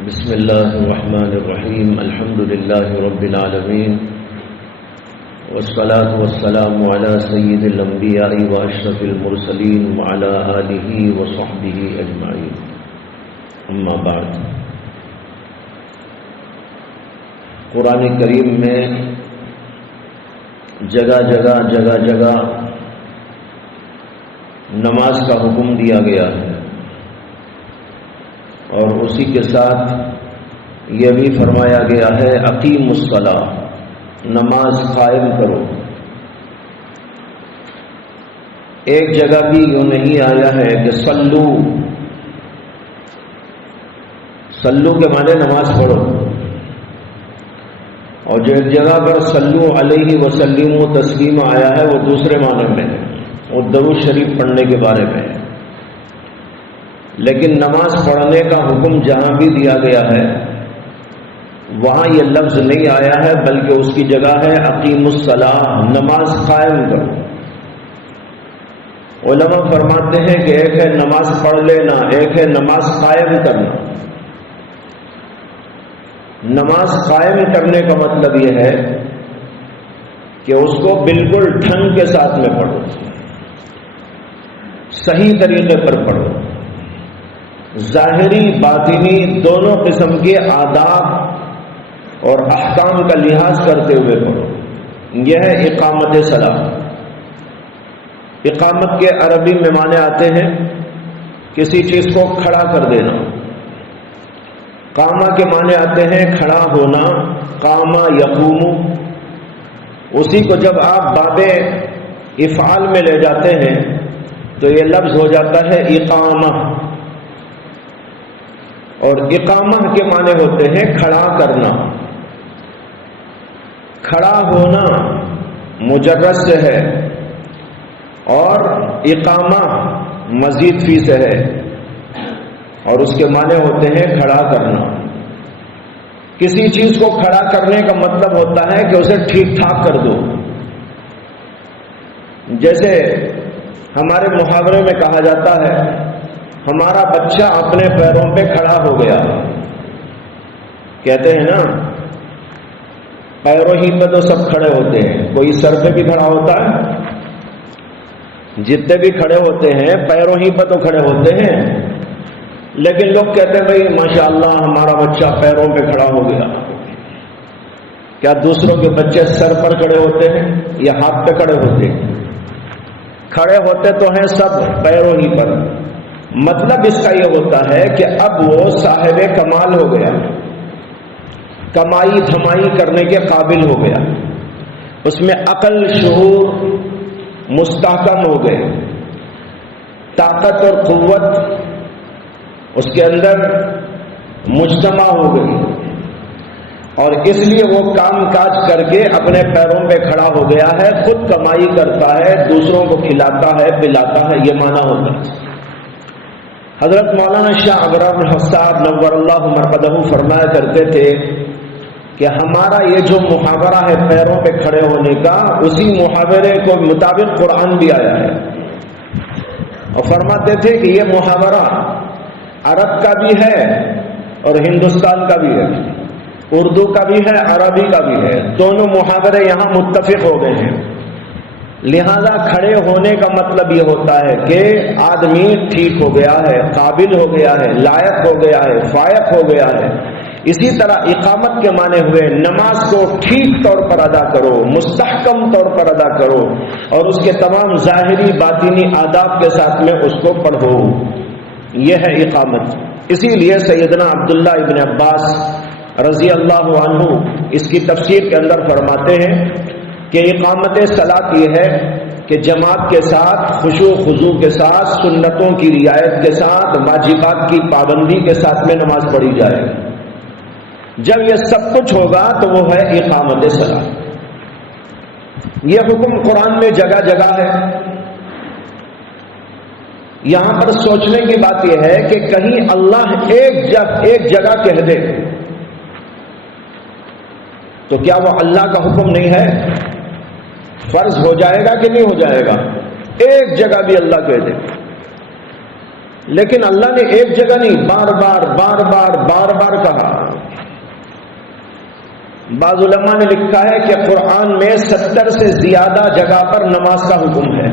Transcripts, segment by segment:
بسم الله الرحمن الرحيم الحمد لله رب العالمين والصلاة والسلام على سيد الأنبياء وأشرف المرسلين وعلى آله وصحبه أجمعين أما بعد قرآن کریم میں جگہ جگہ نماز کا حکم دیا گیا ہے، اور اسی کے ساتھ یہ بھی فرمایا گیا ہے اقیموا الصلاۃ، نماز قائم کرو۔ ایک جگہ بھی یوں نہیں آیا ہے کہ سلو کے معنی نماز پڑھو، اور جو ایک جگہ پر صلو علیہ وسلم و تسلیم آیا ہے وہ دوسرے معنی میں ہے، وہ درود شریف پڑھنے کے بارے میں ہے۔ لیکن نماز پڑھنے کا حکم جہاں بھی دیا گیا ہے وہاں یہ لفظ نہیں آیا ہے، بلکہ اس کی جگہ ہے اقیموا الصلاۃ، نماز قائم کرو۔ علماء فرماتے ہیں کہ ایک ہے نماز پڑھ لینا، ایک ہے نماز قائم کرنا۔ نماز قائم کرنے کا مطلب یہ ہے کہ اس کو بالکل ڈھنگ کے ساتھ میں پڑھو، صحیح طریقے پر پڑھو، ظاہری باطنی دونوں قسم کے آداب اور احکام کا لحاظ کرتے ہوئے پڑھو۔ یہ ہے اقامت صلاۃ۔ اقامت کے عربی میں معنی آتے ہیں کسی چیز کو کھڑا کر دینا۔ قامہ کے معنی آتے ہیں کھڑا ہونا، قامہ یقوم۔ اسی کو جب آپ باب افعال میں لے جاتے ہیں تو یہ لفظ ہو جاتا ہے اقامہ، اور اقامہ کے معنی ہوتے ہیں کھڑا کرنا۔ کھڑا ہونا مجرد سے ہے اور اقامہ مزید فی سے ہے، اور اس کے معنی ہوتے ہیں کھڑا کرنا۔ کسی چیز کو کھڑا کرنے کا مطلب ہوتا ہے کہ اسے ٹھیک ٹھاک کر دو۔ جیسے ہمارے محاورے میں کہا جاتا ہے ہمارا بچہ اپنے پیروں پہ کھڑا ہو گیا۔ کہتے ہیں نا پیروں ہی پہ تو سب کھڑے ہوتے ہیں، کوئی سر پہ بھی کھڑا ہوتا ہے، جتنے بھی کھڑے ہوتے ہیں پیروں ہی پہ تو کھڑے ہوتے ہیں، لیکن لوگ کہتے ہیں بھائی ماشاءاللہ ہمارا بچہ پیروں پہ کھڑا ہو گیا۔ کیا دوسروں کے بچے سر پر کھڑے ہوتے ہیں یا ہاتھ پہ کھڑے ہوتے ہیں؟ کھڑے ہوتے تو ہیں سب پیروں ہی پر۔ مطلب اس کا یہ ہوتا ہے کہ اب وہ صاحب کمال ہو گیا، کمائی دھمائی کرنے کے قابل ہو گیا، اس میں عقل شعور مستحکم ہو گئے، طاقت اور قوت اس کے اندر مجتمع ہو گئی، اور اس لیے وہ کام کاج کر کے اپنے پیروں پہ کھڑا ہو گیا ہے، خود کمائی کرتا ہے، دوسروں کو کھلاتا ہے پلاتا ہے، یہ معنی ہوتا ہے۔ حضرت مولانا شاہ ابرار الحق نور اللہ مرقدہ فرمایا کرتے تھے کہ ہمارا یہ جو محاورہ ہے پیروں پہ کھڑے ہونے کا، اسی محاورے کو مطابق قرآن بھی آیا ہے، اور فرماتے تھے کہ یہ محاورہ عرب کا بھی ہے اور ہندوستان کا بھی ہے، اردو کا بھی ہے عربی کا بھی ہے، دونوں محاورے یہاں متفق ہو گئے ہیں۔ لہذا کھڑے ہونے کا مطلب یہ ہوتا ہے کہ آدمی ٹھیک ہو گیا ہے، قابل ہو گیا ہے، لائق ہو گیا ہے، فائق ہو گیا ہے۔ اسی طرح اقامت کے معنی ہوئے نماز کو ٹھیک طور پر ادا کرو، مستحکم طور پر ادا کرو، اور اس کے تمام ظاہری باطنی آداب کے ساتھ میں اس کو پڑھو۔ یہ ہے اقامت۔ اسی لیے سیدنا عبداللہ ابن عباس رضی اللہ عنہ اس کی تفسیر کے اندر فرماتے ہیں کہ اقامت صلاۃ یہ ہے کہ جماعت کے ساتھ، خشوع خضوع کے ساتھ، سنتوں کی رعایت کے ساتھ، واجبات کی پابندی کے ساتھ میں نماز پڑھی جائے۔ جب یہ سب کچھ ہوگا تو وہ ہے اقامت صلاۃ۔ یہ حکم قرآن میں جگہ جگہ ہے۔ یہاں پر سوچنے کی بات یہ ہے کہ کہیں اللہ ایک جگہ کہہ دے تو کیا وہ اللہ کا حکم نہیں ہے؟ فرض ہو جائے گا کہ نہیں ہو جائے گا؟ ایک جگہ بھی اللہ کہہ دے لیکن اللہ نے ایک جگہ نہیں، بار بار کہا۔ بعض علماء نے لکھا ہے کہ قرآن میں 70 سے زیادہ جگہ پر نماز کا حکم ہے۔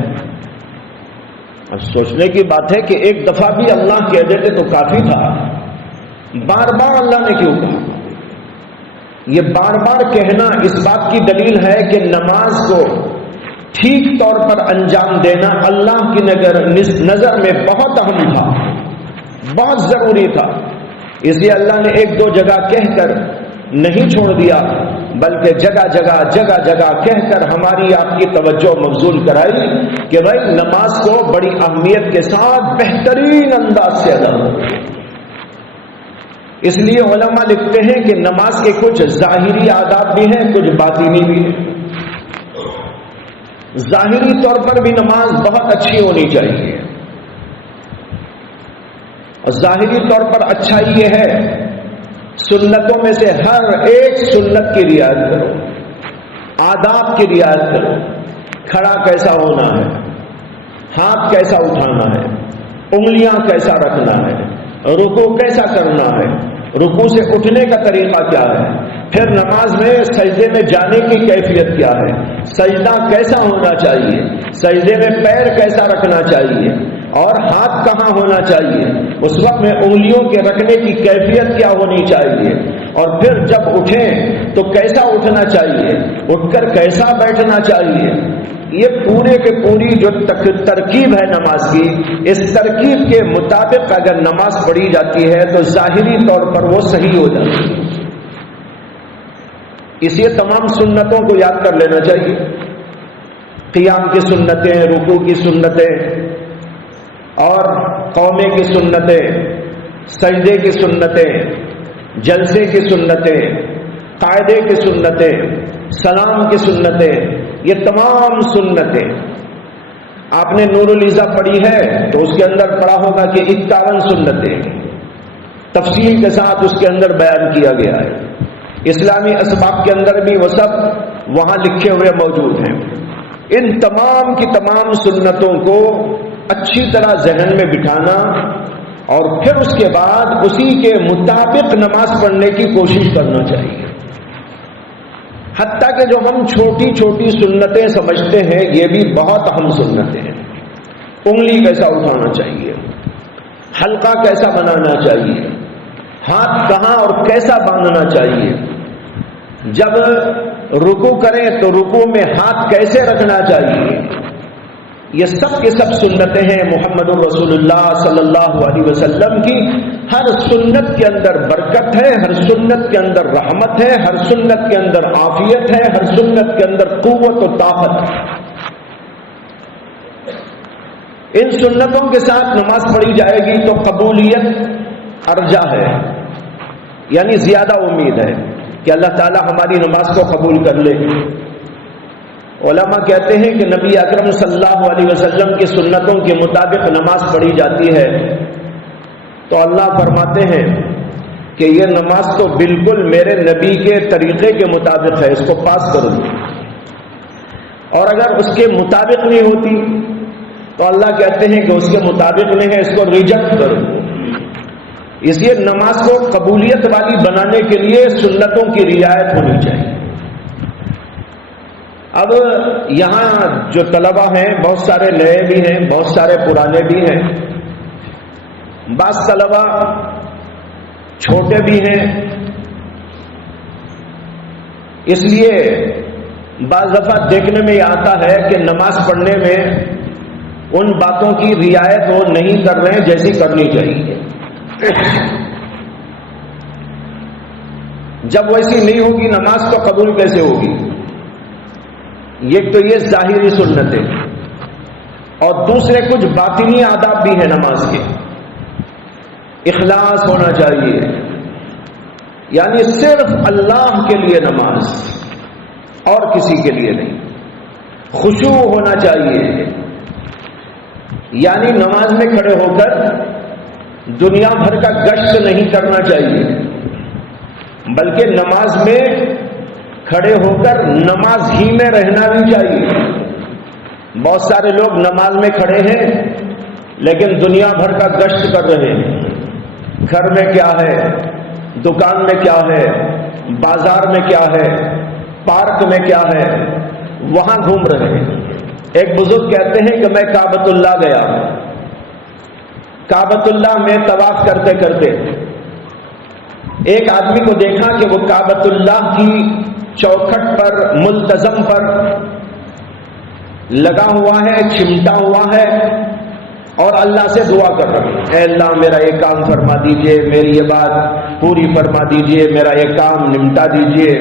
اب سوچنے کی بات ہے کہ ایک دفعہ بھی اللہ کہہ دیتے تو کافی تھا، بار بار اللہ نے کیوں کہا؟ یہ بار بار کہنا اس بات کی دلیل ہے کہ نماز کو ٹھیک طور پر انجام دینا اللہ کی نظر میں بہت اہم تھا، بہت ضروری تھا۔ اس لیے اللہ نے ایک دو جگہ کہہ کر نہیں چھوڑ دیا، بلکہ جگہ جگہ کہہ کر ہماری آپ کی توجہ مبذول کرائی کہ بھائی نماز کو بڑی اہمیت کے ساتھ بہترین انداز سے ادا ہو۔ اس لیے علماء لکھتے ہیں کہ نماز کے کچھ ظاہری آداب بھی ہیں، کچھ باطنی بھی ہیں۔ ظاہری طور پر بھی نماز بہت اچھی ہونی چاہیے، اور ظاہری طور پر اچھائی یہ ہے سنتوں میں سے ہر ایک سنت کی رعایت کرو، آداب کی رعایت کرو۔ کھڑا کیسا ہونا ہے، ہاتھ کیسا اٹھانا ہے، انگلیاں کیسا رکھنا ہے، رکوع کیسا کرنا ہے، رکوع سے اٹھنے کا طریقہ کیا ہے، پھر نماز میں سجدے میں جانے کی کیفیت کیا ہے، سجدہ کیسا ہونا چاہیے، سجدے میں پیر کیسا رکھنا چاہیے، اور ہاتھ کہاں ہونا چاہیے، اس وقت میں انگلیوں کے رکھنے کی کیفیت کیا ہونی چاہیے، اور پھر جب اٹھیں تو کیسا اٹھنا چاہیے، اٹھ کر کیسا بیٹھنا چاہیے۔ یہ پورے کے پوری جو ترکیب ہے نماز کی، اس ترکیب کے مطابق اگر نماز پڑھی جاتی ہے تو ظاہری طور پر وہ صحیح ہو جاتی ہے۔ اس لیے تمام سنتوں کو یاد کر لینا چاہیے، قیام کی سنتیں، رکوع کی سنتیں، اور قومے کی سنتیں، سجدے کی سنتیں، جلسے کی سنتیں، قاعدے کی سنتیں، سلام کی سنتیں، یہ تمام سنتیں آپ نے نور الیزا پڑھی ہے تو اس کے اندر پڑھا ہوگا کہ 51 سنتیں تفصیل کے ساتھ اس کے اندر بیان کیا گیا ہے۔ اسلامی اسباق کے اندر بھی وہ سب وہاں لکھے ہوئے موجود ہیں۔ ان تمام کی تمام سنتوں کو اچھی طرح ذہن میں بٹھانا اور پھر اس کے بعد اسی کے مطابق نماز پڑھنے کی کوشش کرنا چاہیے۔ حتیٰ کہ جو ہم چھوٹی چھوٹی سنتیں سمجھتے ہیں یہ بھی بہت اہم سنتیں ہیں۔ انگلی کیسا اٹھانا چاہیے، حلقہ کیسا بنانا چاہیے، ہاتھ کہاں اور کیسا باندھنا چاہیے، جب رکوع کریں تو رکوع میں ہاتھ کیسے رکھنا چاہیے، یہ سب کے سب سنتیں ہیں محمد رسول اللہ صلی اللہ علیہ وسلم کی۔ ہر سنت کے اندر برکت ہے، ہر سنت کے اندر رحمت ہے، ہر سنت کے اندر عافیت ہے، ہر سنت کے اندر قوت و طاقت ہے۔ ان سنتوں کے ساتھ نماز پڑھی جائے گی تو قبولیت ارجا ہے، یعنی زیادہ امید ہے کہ اللہ تعالی ہماری نماز کو قبول کر لے۔ علماء کہتے ہیں کہ نبی اکرم صلی اللہ علیہ وسلم کی سنتوں کے مطابق نماز پڑھی جاتی ہے تو اللہ فرماتے ہیں کہ یہ نماز تو بالکل میرے نبی کے طریقے کے مطابق ہے، اس کو پاس کرو۔ اور اگر اس کے مطابق نہیں ہوتی تو اللہ کہتے ہیں کہ اس کے مطابق نہیں ہے، اس کو ریجیکٹ کرو۔ اس لیے نماز کو قبولیت والی بنانے کے لیے سنتوں کی رعایت ہونی چاہیے۔ اب یہاں جو طلبہ ہیں بہت سارے نئے بھی ہیں، بہت سارے پرانے بھی ہیں، بعض طلبہ چھوٹے بھی ہیں، اس لیے بعض دفعہ دیکھنے میں یہ آتا ہے کہ نماز پڑھنے میں ان باتوں کی رعایت وہ نہیں کر رہے ہیں جیسی کرنی چاہیے۔ جب ویسی نہیں ہوگی نماز تو قبول کیسے ہوگی؟ ایک تو یہ ظاہری سنتیں، اور دوسرے کچھ باطنی آداب بھی ہیں نماز کے۔ اخلاص ہونا چاہیے، یعنی صرف اللہ کے لیے نماز اور کسی کے لیے نہیں۔ خشوع ہونا چاہیے، یعنی نماز میں کھڑے ہو کر دنیا بھر کا گشت نہیں کرنا چاہیے، بلکہ نماز میں کھڑے ہو کر نماز ہی میں رہنا بھی چاہیے۔ بہت سارے لوگ نماز میں کھڑے ہیں لیکن دنیا بھر کا گشت کر رہے ہیں. گھر میں کیا ہے، دکان میں کیا ہے، بازار میں کیا ہے، پارک میں کیا ہے، وہاں گھوم رہے ہیں. ایک بزرگ کہتے ہیں کہ میں کعبۃ اللہ گیا. کعبۃ اللہ میں طواف کرتے کرتے ایک آدمی کو دیکھا کہ وہ کعبۃ اللہ کی چوکھٹ پر ملتزم پر لگا ہوا ہے، چمٹا ہوا ہے اور اللہ سے دعا کر رہا ہے، اے اللہ میرا یہ کام فرما دیجئے، میری یہ بات پوری فرما دیجئے، میرا یہ کام نمٹا دیجئے.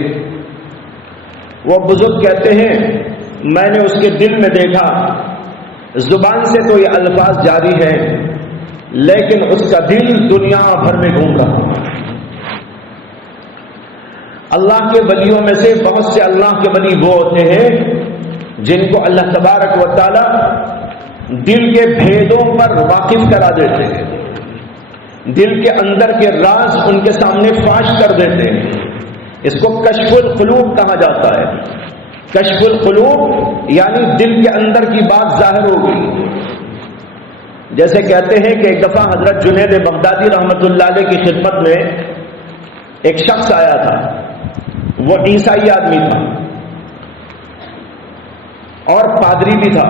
وہ بزرگ کہتے ہیں میں نے اس کے دل میں دیکھا، زبان سے تو یہ الفاظ جاری ہیں لیکن اس کا دل دنیا بھر میں گھوم رہا. اللہ کے ولیوں میں سے بہت سے اللہ کے ولی وہ ہوتے ہیں جن کو اللہ تبارک و تعالی دل کے بھیدوں پر واقف کرا دیتے ہیں، دل کے اندر کے راز ان کے سامنے فاش کر دیتے ہیں. اس کو کشف القلوب کہا جاتا ہے. کشف القلوب یعنی دل کے اندر کی بات ظاہر ہو گئی. جیسے کہتے ہیں کہ ایک دفعہ حضرت جنید بغدادی رحمت اللہ علیہ کی خدمت میں ایک شخص آیا تھا. وہ عیسائی آدمی تھا اور پادری بھی تھا.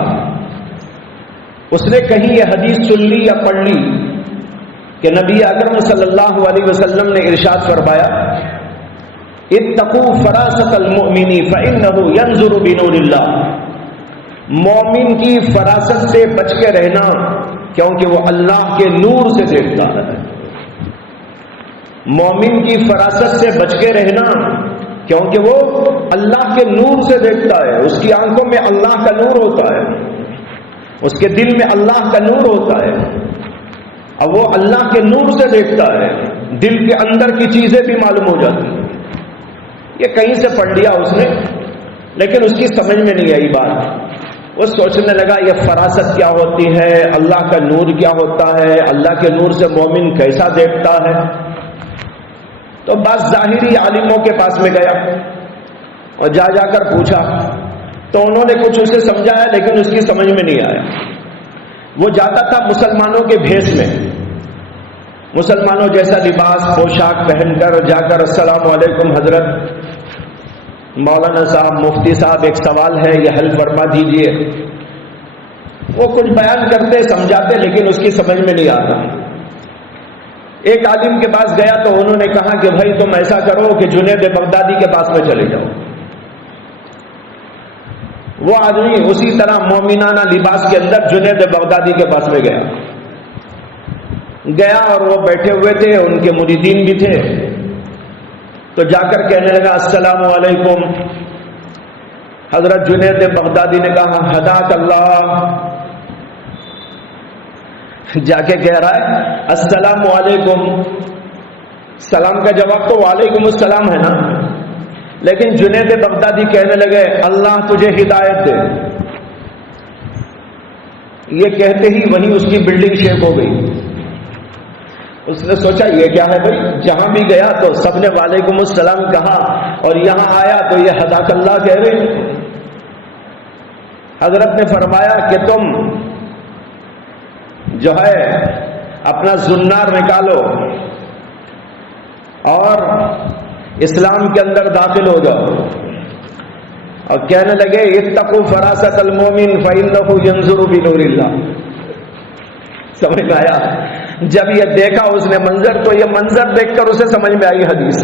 اس نے کہیں یہ حدیث سن لی یا پڑھ لی کہ نبی اکرم صلی اللہ علیہ وسلم نے ارشاد فرمایا اتقوا فراست المؤمن فإنه ينظر بنور اللہ. مومن کی فراست سے بچ کے رہنا کیونکہ وہ اللہ کے نور سے دیکھتا ہے. مومن کی فراست سے بچ کے رہنا کیونکہ وہ اللہ کے نور سے دیکھتا ہے. اس کی آنکھوں میں اللہ کا نور ہوتا ہے، اس کے دل میں اللہ کا نور ہوتا ہے. اب وہ اللہ کے نور سے دیکھتا ہے، دل کے اندر کی چیزیں بھی معلوم ہو جاتی ہیں. یہ کہیں سے پڑھ لیا اس نے لیکن اس کی سمجھ میں نہیں آئی بات. وہ سوچنے لگا یہ فراست کیا ہوتی ہے، اللہ کا نور کیا ہوتا ہے، اللہ کے نور سے مومن کیسا دیکھتا ہے. تو بعض ظاہری عالموں کے پاس میں گیا اور جا کر پوچھا تو انہوں نے کچھ اسے سمجھایا لیکن اس کی سمجھ میں نہیں آیا. وہ جاتا تھا مسلمانوں کے بھیس میں، مسلمانوں جیسا لباس پوشاک پہن کر جا کر السلام علیکم حضرت، مولانا صاحب، مفتی صاحب، ایک سوال ہے یہ حل فرما دیجئے. وہ کچھ بیان کرتے سمجھاتے لیکن اس کی سمجھ میں نہیں آتا. ایک عالم کے پاس گیا تو انہوں نے کہا کہ بھائی تم ایسا کرو کہ جنید بغدادی کے پاس میں چلے جاؤ. وہ آدمی اسی طرح مومنانہ لباس کے اندر جنید بغدادی کے پاس میں گیا اور وہ بیٹھے ہوئے تھے، ان کے مریدین بھی تھے. تو جا کر کہنے لگا السلام علیکم. حضرت جنید بغدادی نے کہا ہداک اللہ. جا کے کہہ رہا ہے السلام علیکم. سلام کا جواب تو وعلیکم السلام ہے نا، لیکن جنید بغدادی کہنے لگے اللہ تجھے ہدایت دے. یہ کہتے ہی وہیں اس کی بلڈنگ شیک ہو گئی. اس نے سوچا یہ کیا ہے بھائی، جہاں بھی گیا تو سب نے وعلیکم السلام کہا اور یہاں آیا تو یہ ہداک اللہ کہہ رہے. حضرت نے فرمایا کہ تم جو ہے اپنا زنار نکالو اور اسلام کے اندر داخل ہو جاؤ. اور کہنے لگے اتقوا فراست المومن فإنه ينظر بنور اللہ. سمجھ میں آیا؟ جب یہ دیکھا اس نے منظر تو یہ منظر دیکھ کر اسے سمجھ میں آئی حدیث.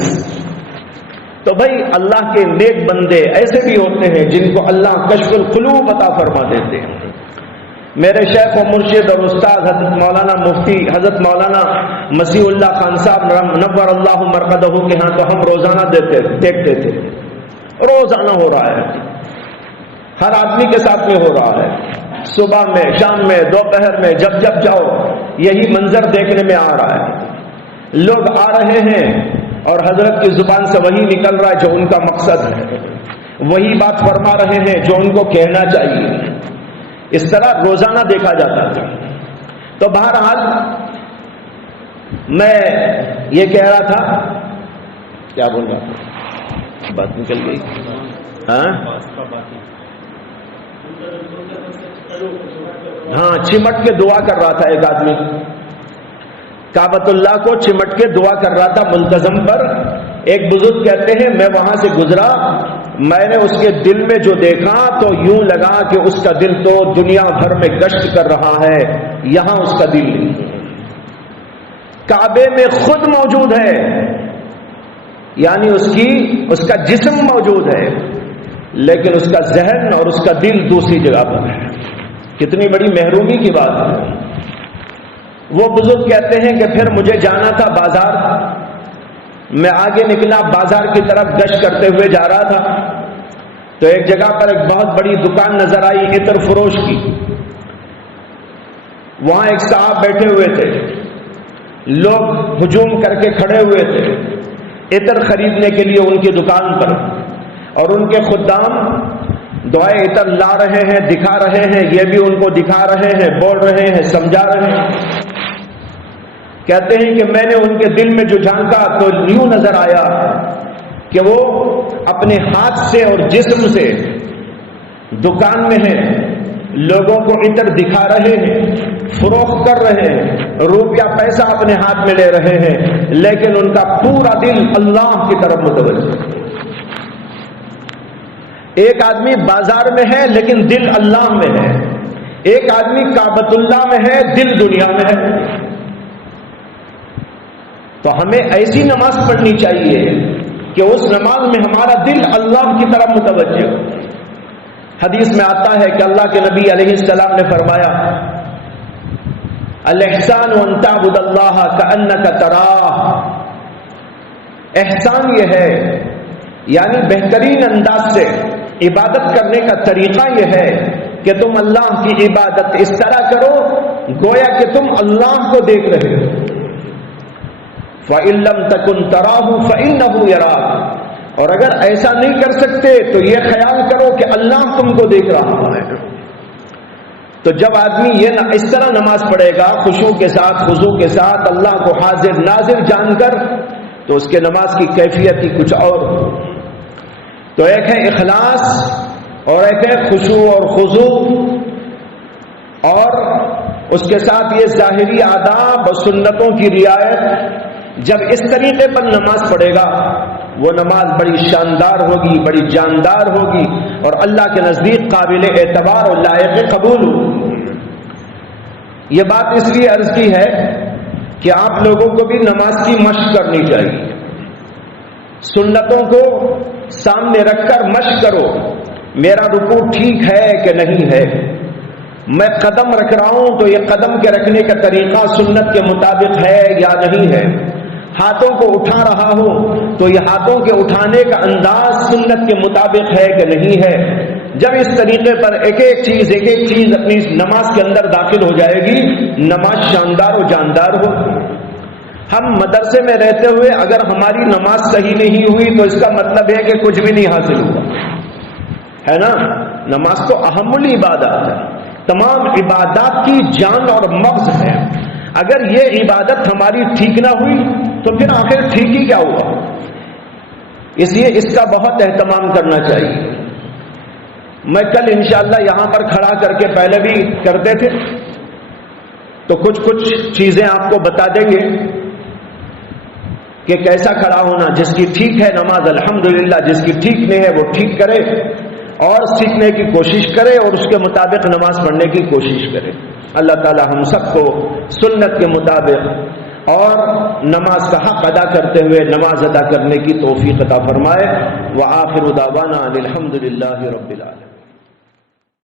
تو بھائی اللہ کے نیک بندے ایسے بھی ہوتے ہیں جن کو اللہ کشف القلوب عطا فرما دیتے ہیں. میرے شیخ و مرشد اور استاد حضرت مولانا مفتی حضرت مولانا مسیح اللہ خان صاحب نور اللہ مرقدہ کے ہاں تو ہم روزانہ دیکھتے تھے. روزانہ ہو رہا ہے، ہر آدمی کے ساتھ میں ہو رہا ہے. صبح میں، شام میں، دوپہر میں، جب جب جاؤ یہی منظر دیکھنے میں آ رہا ہے. لوگ آ رہے ہیں اور حضرت کی زبان سے وہی نکل رہا ہے جو ان کا مقصد ہے، وہی بات فرما رہے ہیں جو ان کو کہنا چاہیے. اس طرح روزانہ دیکھا جاتا ہے. تو بہرحال میں یہ کہہ رہا تھا، کیا بول رہا تھا، بات نکل گئی. ہاں ہاں چمٹ کے دعا کر رہا تھا ایک آدمی، کعبۃ اللہ کو چمٹ کے دعا کر رہا تھا منتظم پر. ایک بزرگ کہتے ہیں میں وہاں سے گزرا، میں نے اس کے دل میں جو دیکھا تو یوں لگا کہ اس کا دل تو دنیا بھر میں گشت کر رہا ہے، یہاں اس کا دل نہیں. کعبے میں خود موجود ہے، یعنی اس کا جسم موجود ہے، لیکن اس کا ذہن اور اس کا دل دوسری جگہ پر ہے. کتنی بڑی محرومی کی بات ہے. وہ بزرگ کہتے ہیں کہ پھر مجھے جانا تھا بازار، میں آگے نکلا، بازار کی طرف گشت کرتے ہوئے جا رہا تھا تو ایک جگہ پر ایک بہت بڑی دکان نظر آئی عطر فروش کی. وہاں ایک صاحب بیٹھے ہوئے تھے، لوگ ہجوم کر کے کھڑے ہوئے تھے عطر خریدنے کے لیے ان کی دکان پر، اور ان کے خدام دعائے عطر لا رہے ہیں، دکھا رہے ہیں، یہ بھی ان کو دکھا رہے ہیں، بول رہے ہیں، سمجھا رہے ہیں. کہتے ہیں کہ میں نے ان کے دل میں جو جھانکا تو یوں نظر آیا کہ وہ اپنے ہاتھ سے اور جسم سے دکان میں ہیں، لوگوں کو عطر دکھا رہے ہیں، فروخت کر رہے ہیں، روپیہ پیسہ اپنے ہاتھ میں لے رہے ہیں، لیکن ان کا پورا دل اللہ کی طرف متوجہ. ایک آدمی بازار میں ہے لیکن دل اللہ میں ہے، ایک آدمی کعبۃ اللہ میں ہے، دل دنیا میں ہے. تو ہمیں ایسی نماز پڑھنی چاہیے کہ اس نماز میں ہمارا دل اللہ کی طرف متوجہ ہو. حدیث میں آتا ہے کہ اللہ کے نبی علیہ السلام نے فرمایا الاحسان ان تعبد اللہ کأنک تراہ. احسان یہ ہے، یعنی بہترین انداز سے عبادت کرنے کا طریقہ یہ ہے کہ تم اللہ کی عبادت اس طرح کرو گویا کہ تم اللہ کو دیکھ رہے ہو. فَإِن لَّمْ تَكُن تَرَاهُ فَإِنَّهُ يَرَاكَ. اور اگر ایسا نہیں کر سکتے تو یہ خیال کرو کہ اللہ تم کو دیکھ رہا ہے. تو جب آدمی یہ اس طرح نماز پڑھے گا خشوع کے ساتھ، خضوع کے ساتھ، اللہ کو حاضر ناظر جان کر، تو اس کے نماز کی کیفیت ہی کچھ اور. تو ایک ہے اخلاص اور ایک ہے خشوع اور خضوع، اور اس کے ساتھ یہ ظاہری آداب اور سنتوں کی رعایت. جب اس طریقے پر نماز پڑھے گا وہ نماز بڑی شاندار ہوگی، بڑی جاندار ہوگی، اور اللہ کے نزدیک قابل اعتبار اور لائق قبول ہوگی. یہ بات اس لیے عرض کی ہے کہ آپ لوگوں کو بھی نماز کی مشق کرنی چاہیے. سنتوں کو سامنے رکھ کر مشق کرو، میرا رکوع ٹھیک ہے کہ نہیں ہے، میں قدم رکھ رہا ہوں تو یہ قدم کے رکھنے کا طریقہ سنت کے مطابق ہے یا نہیں ہے، ہاتھوں کو اٹھا رہا ہوں تو یہ ہاتھوں کے اٹھانے کا انداز سنت کے مطابق ہے کہ نہیں ہے. جب اس طریقے پر ایک ایک چیز اپنی نماز کے اندر داخل ہو جائے گی، نماز شاندار و جاندار ہو. ہم مدرسے میں رہتے ہوئے اگر ہماری نماز صحیح نہیں ہوئی تو اس کا مطلب ہے کہ کچھ بھی نہیں حاصل ہوا، ہے نا. نماز تو اہم العبادات ہے، تمام عبادات کی جان اور مغز ہے. اگر یہ عبادت ہماری ٹھیک نہ ہوئی تو پھر آخر ٹھیک ہی کیا ہوا. اس لیے اس کا بہت اہتمام کرنا چاہیے. میں کل انشاءاللہ یہاں پر کھڑا کر کے پہلے بھی کرتے تھے تو کچھ چیزیں آپ کو بتا دیں گے کہ کیسا کھڑا ہونا. جس کی ٹھیک ہے نماز الحمدللہ، جس کی ٹھیک نہیں ہے وہ ٹھیک کرے اور سیکھنے کی کوشش کرے اور اس کے مطابق نماز پڑھنے کی کوشش کرے. اللہ تعالی ہم سب کو سنت کے مطابق اور نماز کا حق ادا کرتے ہوئے نماز ادا کرنے کی توفیق عطا فرمائے. وآخر دعوانا الحمدللہ رب العالمین.